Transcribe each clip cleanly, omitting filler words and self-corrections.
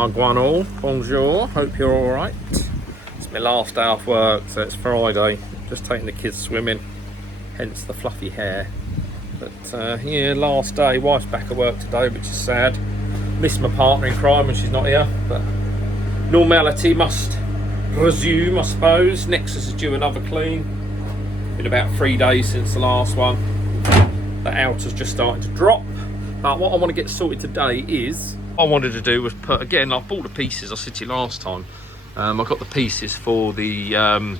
Wagwan all, bonjour, hope you're alright. It's my last day off work, so it's Friday. Just taking the kids swimming, hence the fluffy hair. But yeah, last day. Wife's back at work today, which is sad. Miss my partner in crime when she's not here, but normality must resume, I suppose. Nexus is due another clean. Been about 3 days since the last one. The outer's just starting to drop. But what I want to get sorted today is, what I wanted to do was put, again, I bought the pieces, I said to you last time. I got the pieces for the, to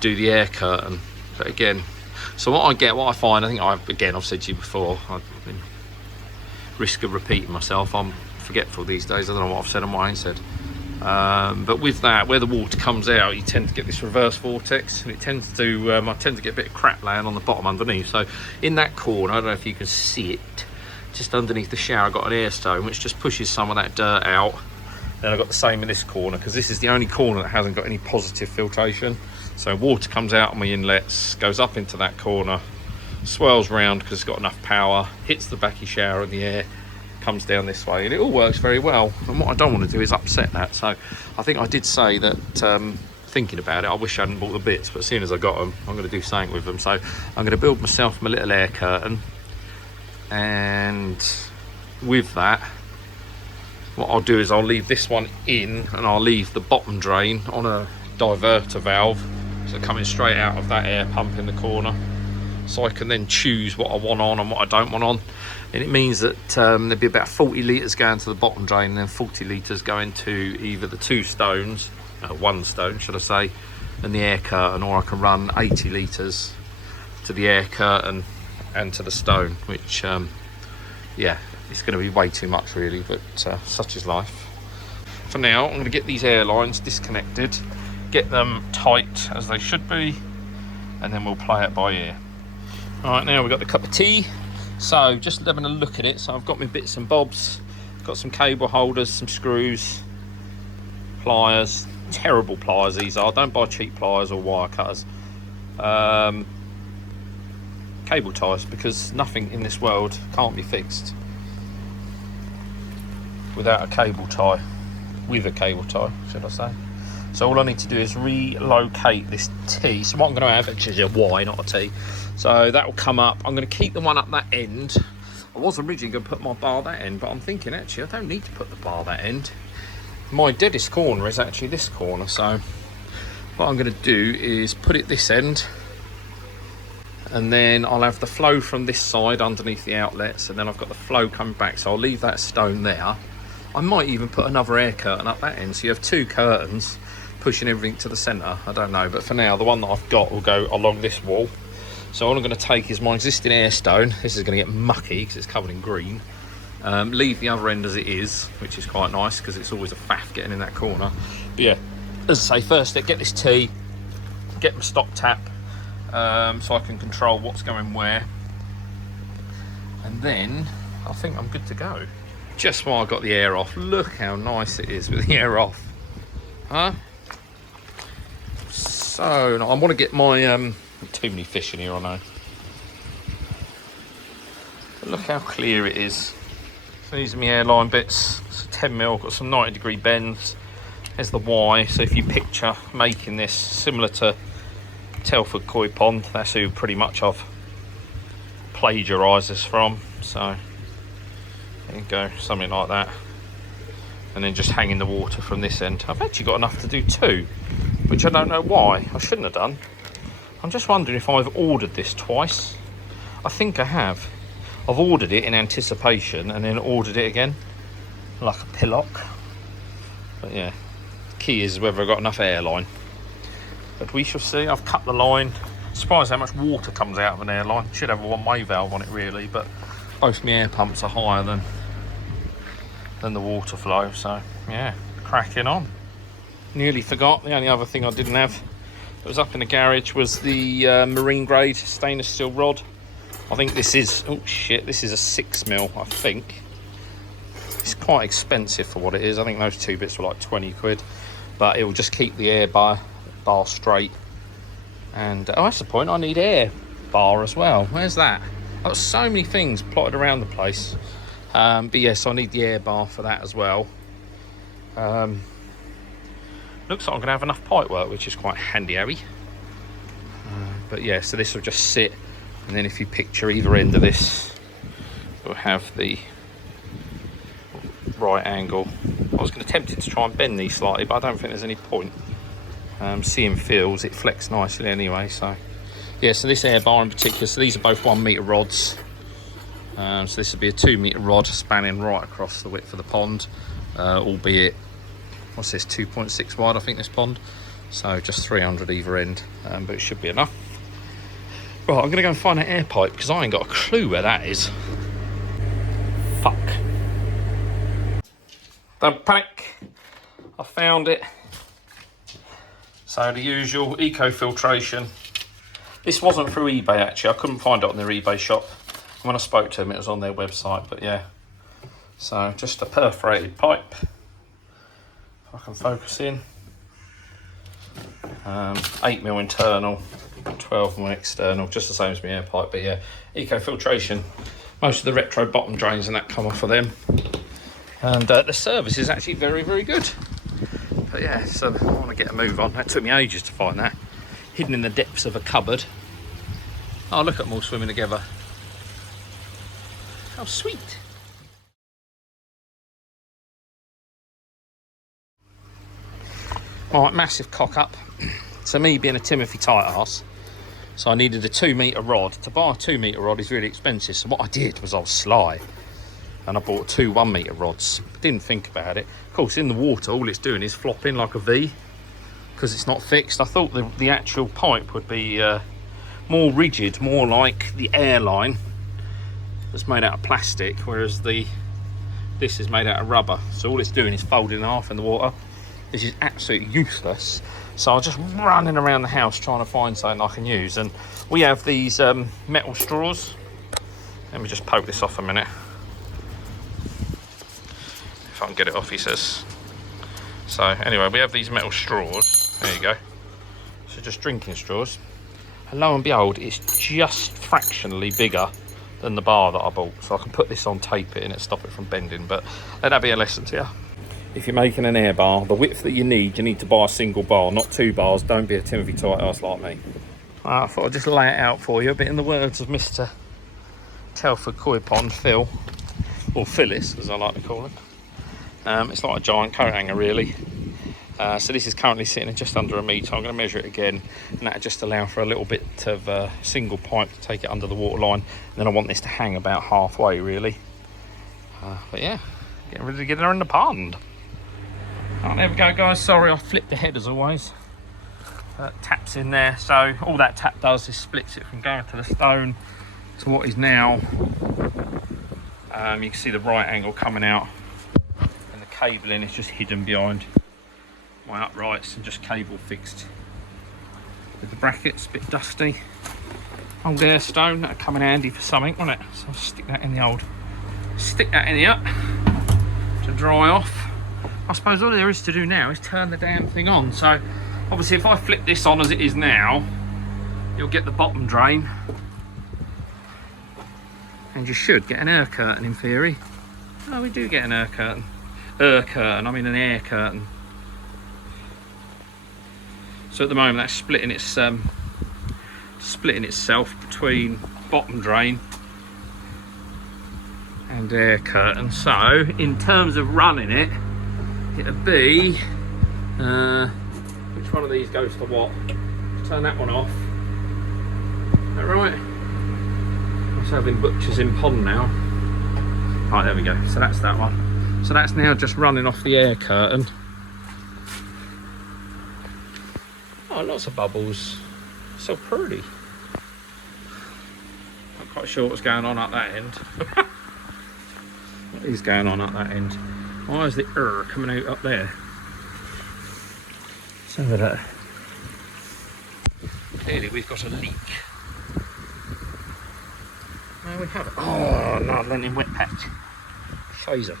do the air curtain. But again, so what I find, I think I've said to you before, I've been risk of repeating myself. I'm forgetful these days. I don't know what I've said and what I ain't said. But with that, where the water comes out, you tend to get this reverse vortex, and it tends to, I tend to get a bit of crap laying on the bottom underneath. So in that corner, I don't know if you can see it, just underneath the shower, I've got an air stone which just pushes some of that dirt out. Then I've got the same in this corner, because this is the only corner that hasn't got any positive filtration. So water comes out on my inlets, goes up into that corner, swirls round because it's got enough power, hits the Bakki shower, and the air comes down this way, and it all works very well. And what I don't want to do is upset that. So I think I did say that, thinking about it, I wish I hadn't bought the bits, but as soon as I got them, I'm going to do something with them. So I'm going to build myself my little air curtain, and with that, what I'll do is I'll leave this one in, and I'll leave the bottom drain on a diverter valve, so coming straight out of that air pump in the corner, so I can then choose what I want on and what I don't want on. And it means that there'll be about 40 litres going to the bottom drain, and then 40 litres going to either the one stone should I say, and the air curtain, or I can run 80 litres to the air curtain and to the stone, which yeah, it's going to be way too much really, but such is life. For now, I'm going to get these air lines disconnected, get them tight as they should be, and then we'll play it by ear. All right, now we've got the cup of tea. So just having a look at it. So I've got my bits and bobs, got some cable holders, some screws, pliers. Terrible pliers these are. Don't buy cheap pliers or wire cutters. Cable ties, because nothing in this world can't be fixed without a cable tie, with a cable tie should I say. So all I need to do is relocate this T. So what I'm going to have, actually is a Y, not a T. So that will come up. I'm going to keep the one up that end. I was originally going to put my bar that end, but I'm thinking actually I don't need to put the bar that end. My deadest corner is actually this corner. So what I'm going to do is put it this end, and then I'll have the flow from this side underneath the outlets, and then I've got the flow coming back. So I'll leave that stone there. I might even put another air curtain up that end, so you have two curtains pushing everything to the centre. I don't know, but for now the one that I've got will go along this wall. So all I'm going to take is my existing air stone. This is going to get mucky because it's covered in green. Leave the other end as it is, which is quite nice because it's always a faff getting in that corner. But yeah, as I say, first step, get this T, get my stop tap, so I can control what's going where, and then I think I'm good to go. Just while I got the air off, look how nice it is with the air off, huh? So I want to get my too many fish in here, I know. But look how clear it is. So these are my airline bits. It's 10mm, got some 90-degree bends. There's the Y. So if you picture making this similar to Telford Koi Pond, that's who pretty much I've plagiarised this from. So there you go, something like that. And then just hang in the water from this end. I've actually got enough to do two, which I don't know why. I shouldn't have done. I'm just wondering if I've ordered this twice. I think I have. I've ordered it in anticipation and then ordered it again, like a pillock. But yeah, key is whether I've got enough airline. But we shall see. I've cut the line. Surprised how much water comes out of an airline. Should have a one-way valve on it really, but both my air pumps are higher than the water flow. So yeah, cracking on. Nearly forgot, the only other thing I didn't have that was up in the garage was the marine grade stainless steel rod. I think this is, oh shit, this is a 6mm, I think. It's quite expensive for what it is. I think those two bits were like 20 quid, but it will just keep the air bar straight. And oh, that's the point, I need air bar as well. Where's that? I've got so many things plotted around the place. But yes, I need the air bar for that as well. Looks like I'm gonna have enough pipe work, which is quite handy, Harry. But yeah, so this will just sit, and then if you picture either end of this, we'll have the right angle. I was going to tempt it to try and bend these slightly, but I don't think there's any point. Seeing feels it flex nicely anyway. So yeah, so this air bar in particular, so these are both 1 metre rods. So this would be a 2 metre rod spanning right across the width of the pond, albeit, what's this, 2.6 wide I think this pond, so just 300 either end, but it should be enough. Right, I'm going to go and find that air pipe because I ain't got a clue where that is. Fuck. Don't panic, I found it. So the usual eco filtration. This wasn't through eBay actually, I couldn't find it on their eBay shop. When I spoke to them it was on their website, but yeah. So just a perforated pipe. If I can focus in. 8mm internal, 12mm external, just the same as my air pipe, but yeah, eco filtration. Most of the retro bottom drains and that come off of them. And the service is actually very, very good. But yeah, so I want to get a move on. That took me ages to find that. Hidden in the depths of a cupboard. Oh, look at them all swimming together. How sweet. Alright, massive cock up. So me being a Timothy tight ass, so I needed a 2 metre rod. To buy a 2 metre rod is really expensive, so what I did was I was sly and I bought 2 1 metre rods. Didn't think about it. Of course, in the water all it's doing is flopping like a V because it's not fixed. I thought the actual pipe would be more rigid, more like the airline that's made out of plastic, whereas this is made out of rubber, so all it's doing is folding in half in the water. This is absolutely useless. So I was just running around the house trying to find something I can use, and we have these metal straws. Let me just poke this off a minute. If I can get it off, he says. So anyway, we have these metal straws. There you go. So just drinking straws. And lo and behold, it's just fractionally bigger than the bar that I bought. So I can put this on, tape it, and it'll stop it from bending. But let that be a lesson to you. If you're making an air bar, the width that you need to buy a single bar, not 2 bars. Don't be a Timothy tight ass like me. I thought I'd just lay it out for you, a bit in the words of Mr. Telford Koi Pond, Phil, or Phyllis as I like to call him. It's like a giant coat hanger really. So this is currently sitting at just under 1 metre. I'm going to measure it again, and that'll just allow for a little bit of single pipe to take it under the water line. And then I want this to hang about halfway really. But yeah, getting ready to get her in the pond. Oh, there we go guys, sorry I flipped the head as always. Taps in there, so all that tap does is splits it from going to the stone to what is now, you can see the right angle coming out, and the cabling is just hidden behind my uprights and just cable fixed with the brackets. A bit dusty. Old air stone, that'll come in handy for something, won't it? So I'll stick that in here to dry off. I suppose all there is to do now is turn the damn thing on. So obviously if I flip this on as it is now, you'll get the bottom drain, and you should get an air curtain in theory. Oh, we do get an air curtain. I mean an air curtain. So at the moment that's splitting itself between bottom drain and air curtain. So in terms of running it, it'll be which one of these goes to what? Turn that one off. Is that right? I was having butchers in pond now. Right, there we go. So that's that one. So that's now just running off the air curtain. Oh, lots of bubbles. So pretty. Not quite sure what's going on at that end. What is going on at that end? Why is the coming out up there? Let's have a look. Clearly we've got a leak. No, we haven't. Oh no, Lennon wet patch. Phaser.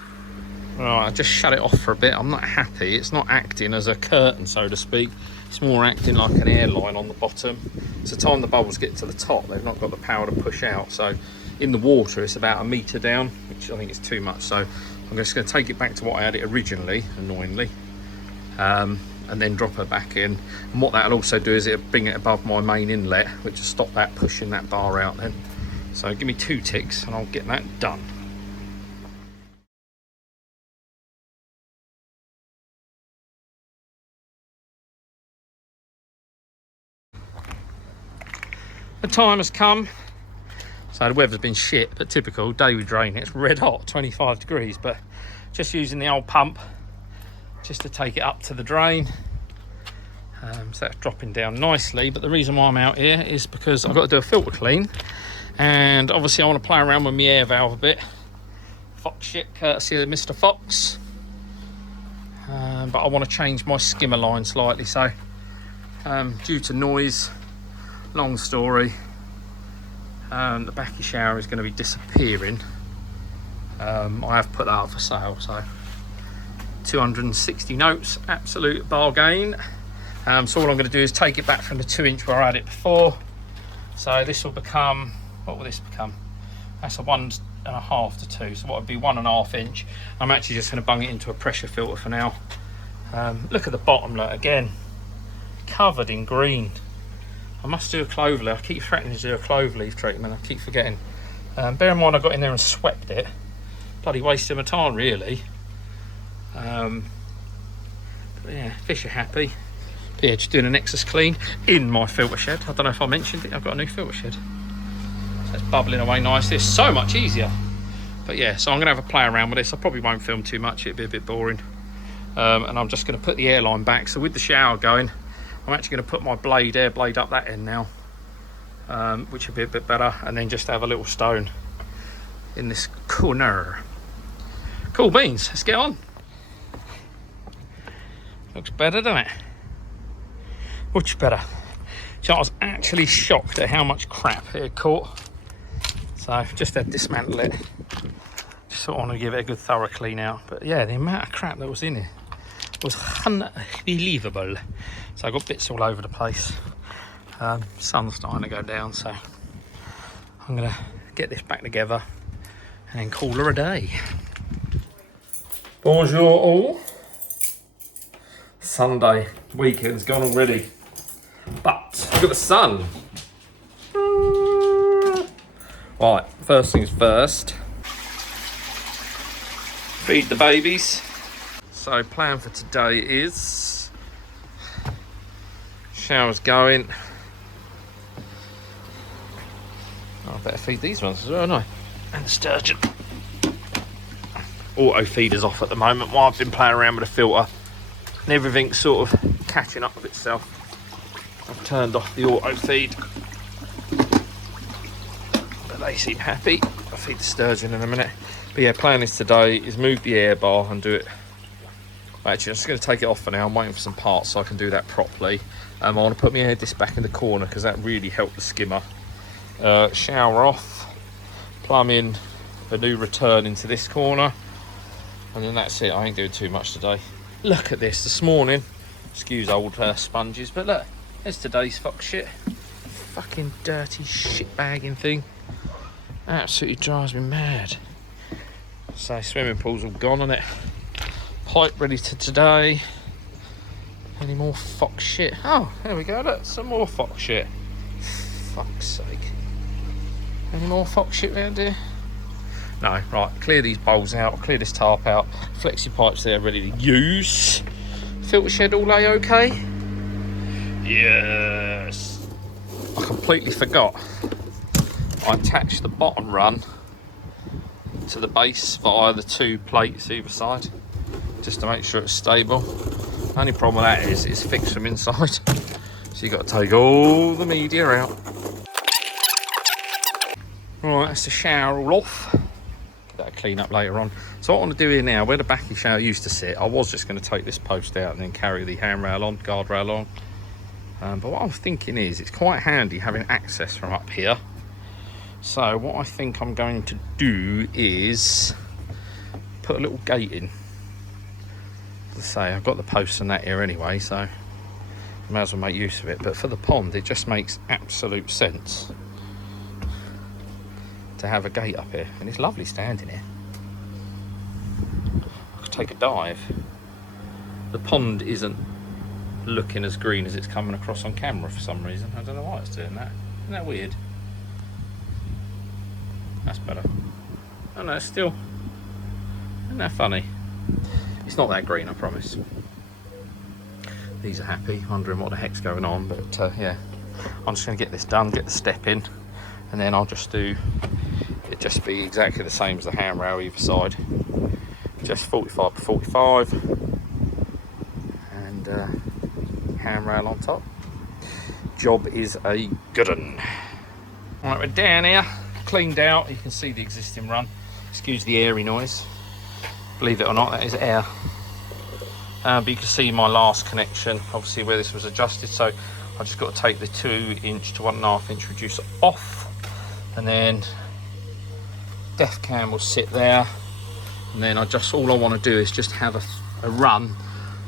Right, I just shut it off for a bit. I'm not happy. It's not acting as a curtain, so to speak. It's more acting like an airline on the bottom. It's the time the bubbles get to the top, they've not got the power to push out. So in the water it's about 1 metre down, which I think is too much. So I'm just going to take it back to what I had it originally, annoyingly, and then drop her back in. And what that'll also do is it'll bring it above my main inlet, which will stop that pushing that bar out then. So give me 2 ticks and I'll get that done. The time has come. So the weather's been shit, but typical day with drain. It's red hot, 25 degrees, but just using the old pump just to take it up to the drain. So that's dropping down nicely. But the reason why I'm out here is because I've got to do a filter clean, and obviously I want to play around with my air valve a bit. Fox shit, courtesy of Mr. Fox. But I want to change my skimmer line slightly. So due to noise, long story, the Bakki shower is going to be disappearing. I have put that up for sale, so 260 notes, absolute bargain. So all I'm going to do is take it back from the 2-inch where I had it before. So this will become, what will this become? That's a 1.5 to 2, so what would be 1.5 inch. I'm actually just going to bung it into a pressure filter for now. Look at the bottom, look, again, covered in green. I must do a clover leaf. I keep threatening to do a clover leaf treatment. I keep forgetting. Bear in mind I got in there and swept it. Bloody wasted my time, really. But yeah, fish are happy. But yeah, just doing an Nexus clean in my filter shed. I don't know if I mentioned it. I've got a new filter shed. So it's bubbling away nicely. It's so much easier. But yeah, so I'm going to have a play around with this. I probably won't film too much. It'll be a bit boring. And I'm just going to put the airline back. So with the shower going, I'm actually going to put my air blade up that end now, which will be a bit better, and then just have a little stone in this corner. Cool beans, let's get on. Looks better, doesn't it? Much better. So I was actually shocked at how much crap it had caught. So just had to dismantle it. Just sort of want to give it a good thorough clean out. But yeah, the amount of crap that was in it was unbelievable. So I got bits all over the place. Sun's starting to go down, so I'm gonna get this back together and call her a day. Bonjour all. Sunday, weekend's gone already, but look at the sun. Right, first things first, feed the babies. So plan for today is showers going. Oh, I better feed these ones as well, don't I? And the sturgeon. Auto feeder's off at the moment while I've been playing around with the filter, and everything's sort of catching up with itself. I've turned off the auto feed, but they seem happy. I'll feed the sturgeon in a minute. But yeah, plan is today is move the air bar and do it. Actually, I'm just going to take it off for now. I'm waiting for some parts so I can do that properly. I want to put my air disc back in the corner because that really helped the skimmer. Shower off, plumb in a new return into this corner, and then that's it. I ain't doing too much today. Look at this morning. Excuse old sponges, but look, there's today's fox shit. Fucking dirty shit bagging thing. Absolutely drives me mad. So swimming pool's all gone on it. Pipe ready to today. Any more fox shit? Oh, there we go, look, some more fox shit. Fuck's sake. Any more fox shit around here? No, right, clear these bowls out, clear this tarp out. Flexi pipes there ready to use. Filter shed all A-okay? Yes. I completely forgot. I attached the bottom run to the base via the 2 plates either side, just to make sure it's stable. The only problem with that is it's fixed from inside, so you've got to take all the media out. Right, that's the shower all off. That'll clean up later on. So what I want to do here now, where the Bakki shower used to sit, I was just going to take this post out and then carry the handrail on, guardrail on. But what I'm thinking is it's quite handy having access from up here. So what I think I'm going to do is put a little gate in. As I say, I've got the posts and that here anyway, so I may as well make use of it. But for the pond, it just makes absolute sense to have a gate up here, and it's lovely standing here. I could take a dive. The pond isn't looking as green as it's coming across on camera for some reason. I don't know why it's doing that. Isn't that weird? That's better. Oh no, it's still... Isn't that funny? It's not that green, I promise. These are happy, wondering what the heck's going on, but yeah. I'm just going to get this done, get the step in, and then I'll just do... It'll just be exactly the same as the handrail either side. Just 45 by 45. And handrail on top. Job is a good one. Right, we're down here, cleaned out. You can see the existing run. Excuse the airy noise. Believe it or not, that is air. But you can see my last connection, obviously where this was adjusted. So I just got to take the 2" to 1.5" reducer off, and then def cam will sit there. And then all I want to do is just have a run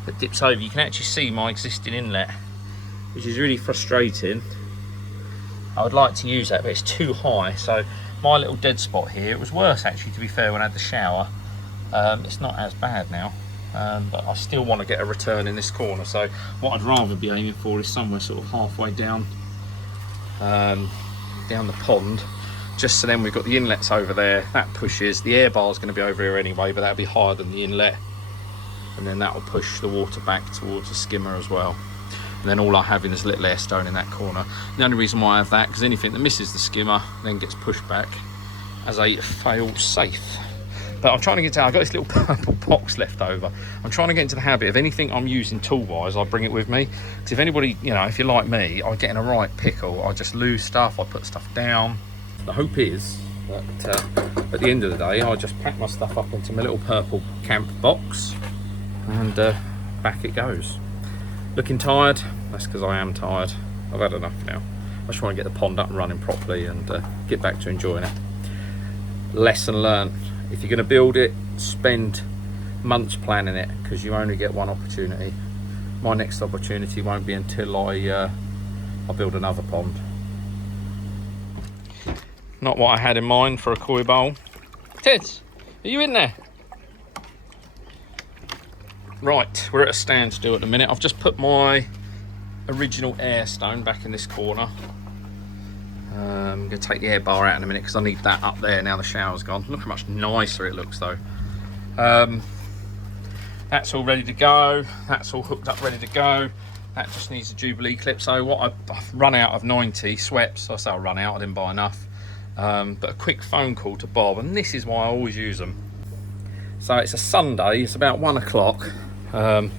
that dips over. You can actually see my existing inlet, which is really frustrating. I would like to use that, but it's too high. So my little dead spot here, it was worse actually, to be fair, when I had the shower. It's not as bad now, but I still want to get a return in this corner. So what I'd rather be aiming for is somewhere sort of halfway down the pond, just so then we've got the inlets over there. That pushes, the air bar is going to be over here anyway, but that'll be higher than the inlet, and then that will push the water back towards the skimmer as well. And then all I have is a little air stone in that corner. The only reason why I have that, because anything that misses the skimmer then gets pushed back as a fail safe. But I'm trying to get to, I've got this little purple box left over. I'm trying to get into the habit of anything I'm using tool-wise, I bring it with me. Because if anybody, you know, if you're like me, I get in a right pickle. I just lose stuff, I put stuff down. The hope is that at the end of the day, I just pack my stuff up into my little purple camp box, and back it goes. Looking tired? That's because I am tired. I've had enough now. I just want to get the pond up and running properly and get back to enjoying it. Lesson learned. If you're going to build it, spend months planning it, because you only get one opportunity. My next opportunity won't be until I build another pond. Not what I had in mind for a koi bowl. Teds, are you in there? Right, we're at a standstill at the minute. I've just put my original air stone back in this corner. I'm going to take the air bar out in a minute because I need that up there now the shower's gone. Look how much nicer it looks though. That's all ready to go. That's all hooked up, ready to go. That just needs a Jubilee clip. So what I've run out of 90 sweps. I say I run out, I didn't buy enough. But a quick phone call to Bob, and this is why I always use them. So it's a Sunday, it's about 1 o'clock. And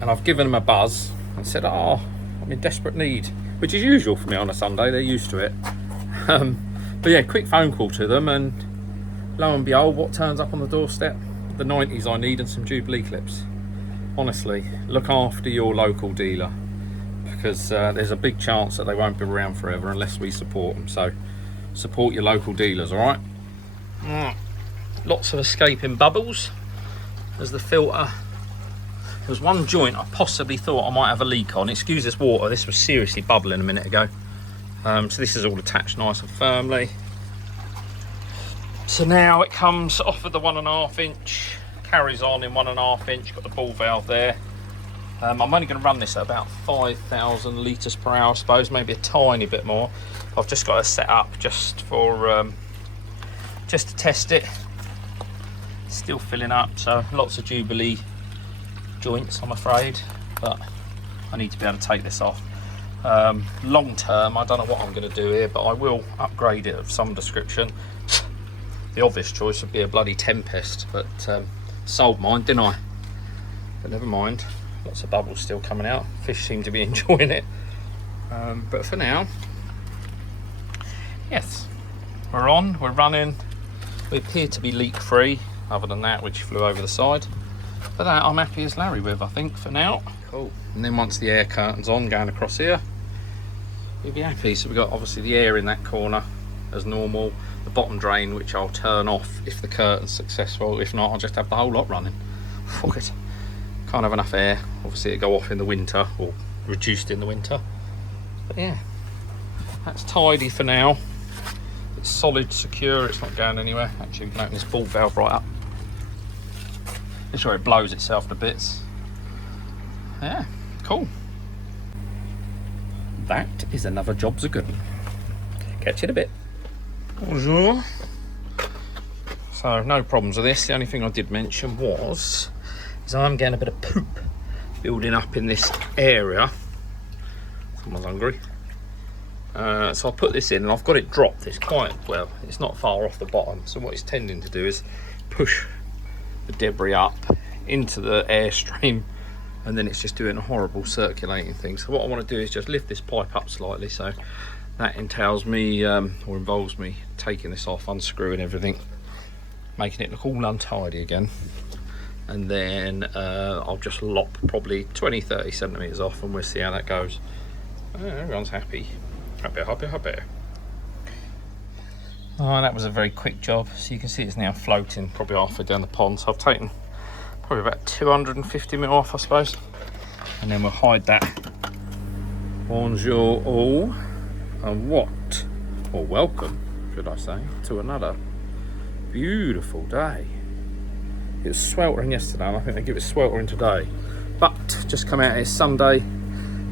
I've given them a buzz and said, oh, I'm in desperate need. Which is usual for me on a Sunday, they're used to it. But yeah, quick phone call to them, and lo and behold, what turns up on the doorstep? The 90s I need and some Jubilee clips. Honestly, look after your local dealer, because there's a big chance that they won't be around forever unless we support them. So support your local dealers, all right? Lots of escaping bubbles as the filter. There was one joint I possibly thought I might have a leak on. Excuse this water, this was seriously bubbling a minute ago. So this is all attached nice and firmly. So now it comes off of the 1.5 inch, carries on in 1.5 inch, got the ball valve there. I'm only going to run this at about 5,000 litres per hour, I suppose, maybe a tiny bit more. I've just got to set up just for, just to test it. Still filling up, so lots of Jubilee joints, I'm afraid, but I need to be able to take this off. Long term, I don't know what I'm going to do here, but I will upgrade it of some description. The obvious choice would be a bloody Tempest, but sold mine, didn't I? But never mind, lots of bubbles still coming out. Fish seem to be enjoying it. But for now, yes, we're on, we're running. We appear to be leak free, other than that which flew over the side. But that I'm happy as Larry with, I think, for now. Cool. And then once the air curtain's on going across here, we'll be happy. So we've got obviously the air in that corner as normal, the bottom drain which I'll turn off if the curtain's successful. If not, I'll just have the whole lot running. Fuck it. Can't have enough air. Obviously it'll go off in the winter, or reduced in the winter. But yeah, that's tidy for now. it's solid, secure, it's not going anywhere. Actually, we can open this ball valve right up. This where it blows itself to bits. Yeah, cool. That is another job's a good one. Catch you in a bit. Bonjour. So no problems with this. The only thing I did mention is I'm getting a bit of poop building up in this area. Someone's hungry. So I'll put this in and I've got it dropped. It's quite, well, it's not far off the bottom. So what it's tending to do is push the debris up into the airstream, and then it's just doing a horrible circulating thing. So what I want to do is just lift this pipe up slightly. So that entails me, or involves me, taking this off, unscrewing everything, making it look all untidy again. And then I'll just lop probably 20-30 centimeters off, and we'll see how that goes. Everyone's happy. Happy. Oh, that was a very quick job. So you can see it's now floating probably halfway down the pond. So I've taken probably about 250 mil off, I suppose. And then we'll hide that. Bonjour all, and welcome, should I say, to another beautiful day. It was sweltering yesterday, and I think they give it sweltering today. But just come out here Sunday,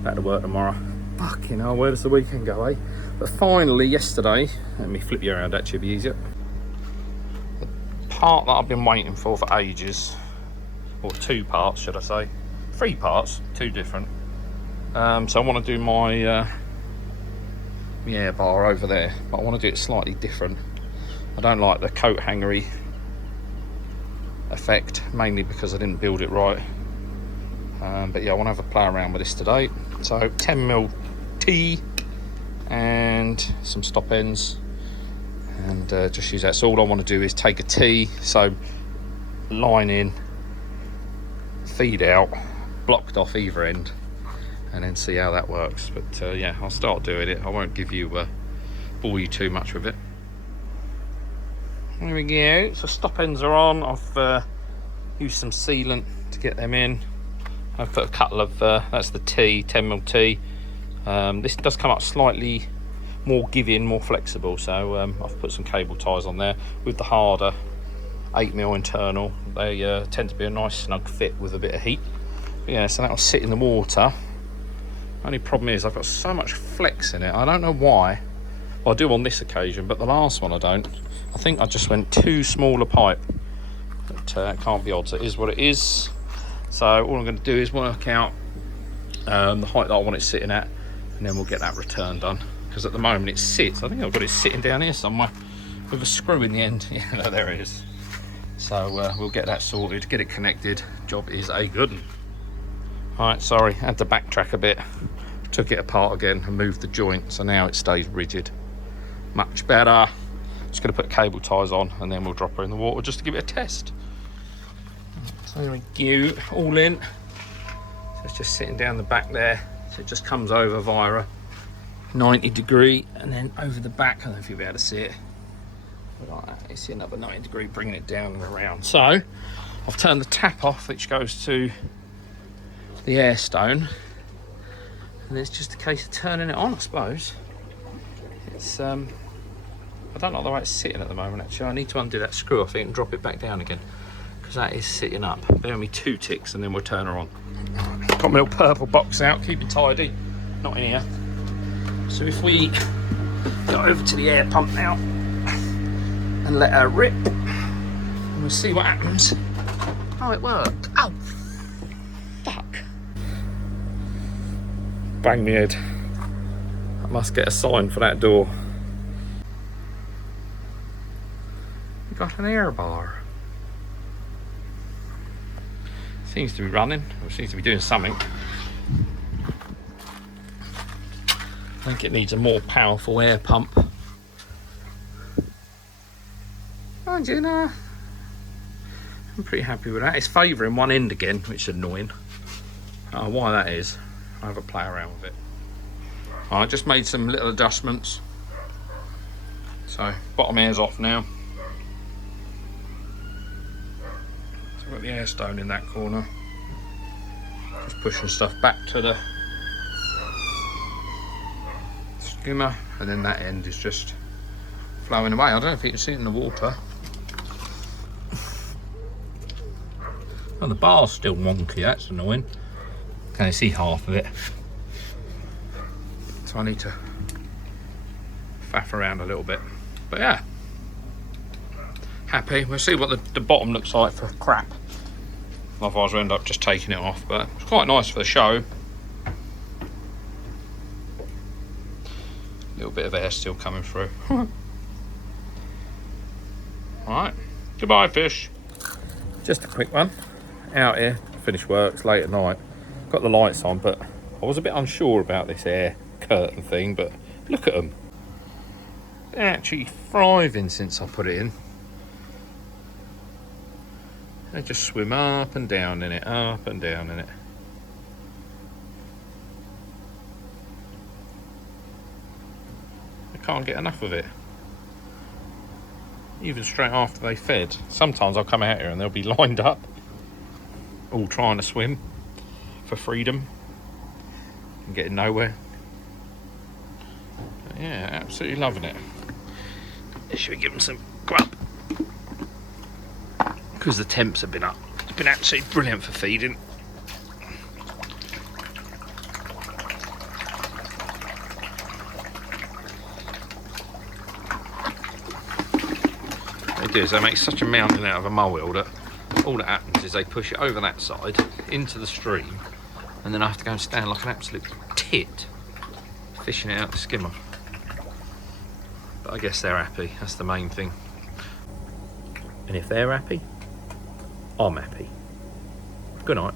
back to work tomorrow. Fucking hell, where does the weekend go, eh? But finally, yesterday, let me flip you around, actually, it'll be easier. The part that I've been waiting for ages, or 2 parts, should I say? 3 parts, 2 different. So I want to do my air bar over there, but I want to do it slightly different. I don't like the coat hangery effect, mainly because I didn't build it right. But yeah, I want to have a play around with this today. So 10mm T and some stop ends, and just use that. So all I want to do is take a T, so line in, feed out, blocked off either end, and then see how that works. But yeah, I'll start doing it. I won't bore you too much with it. There we go. So stop ends are on. I've used some sealant to get them in. I've put a couple of that's the T, 10mm T. This does come up slightly more giving, more flexible, so I've put some cable ties on there with the harder 8mm internal. They tend to be a nice snug fit with a bit of heat. But yeah, so that'll sit in the water. Only problem is I've got so much flex in it. I don't know why. Well, I do on this occasion, but the last one I don't. I think I just went too small a pipe. But it can't be odds. It is what it is. So all I'm going to do is work out the height that I want it sitting at, and then we'll get that return done. Because at the moment it sits, I think I've got it sitting down here somewhere with a screw in the end. Yeah, no, there it is. So we'll get that sorted, get it connected. Job is a good one. Alright, sorry, had to backtrack a bit. Took it apart again and moved the joint, so now it stays rigid. Much better. Just going to put cable ties on, and then we'll drop her in the water just to give it a test. So there we go, all in. So it's just sitting down the back there. So it just comes over via a 90 degree, and then over the back. I don't know if you'll be able to see it. Like that. You see another 90 degree, bringing it down and around. So I've turned the tap off, which goes to the air stone, and it's just a case of turning it on, I suppose. It's I don't like the way it's sitting at the moment. Actually, I need to undo that screw, I think, and drop it back down again, because that is sitting up. Bear with me 2 ticks, and then we'll turn her on. Got my little purple box out, keep it tidy, not in here. So if we go over to the air pump now and let her rip, and we'll see what happens. Oh, it worked. Oh, fuck. Bang me head. I must get a sign for that door. We got an air bar. Seems to be running, or seems to be doing something. I think it needs a more powerful air pump. Oh, Gina. I'm pretty happy with that. It's favouring one end again, which is annoying. Why that is, I'll have a play around with it. I just made some little adjustments. So, bottom air's off now. So I've got the air stone in that corner. Just pushing stuff back to the skimmer, and then that end is just flowing away. I don't know if you can see it in the water. Oh, the bar's still wonky, that's annoying. Can you see half of it? So I need to faff around a little bit. But yeah, happy. We'll see what the bottom looks like for crap. Otherwise we'll end up just taking it off, but it's quite nice for the show. A little bit of air still coming through. Alright, goodbye fish. Just a quick one. Out here, finished work, it's late at night. Got the lights on, but I was a bit unsure about this air curtain thing, but look at them. They're actually thriving since I put it in. They just swim up and down in it, up and down in it. I can't get enough of it. Even straight after they fed. Sometimes I'll come out here and they'll be lined up, all trying to swim for freedom and getting nowhere. But yeah, absolutely loving it. Should we give them some grub? Because the temps have been up. It's been absolutely brilliant for feeding. What they do is they make such a mountain out of a molehill that all that happens is they push it over that side into the stream, and then I have to go and stand like an absolute tit fishing it out the skimmer. But I guess they're happy, that's the main thing. And if they're happy, I'm happy. Good night.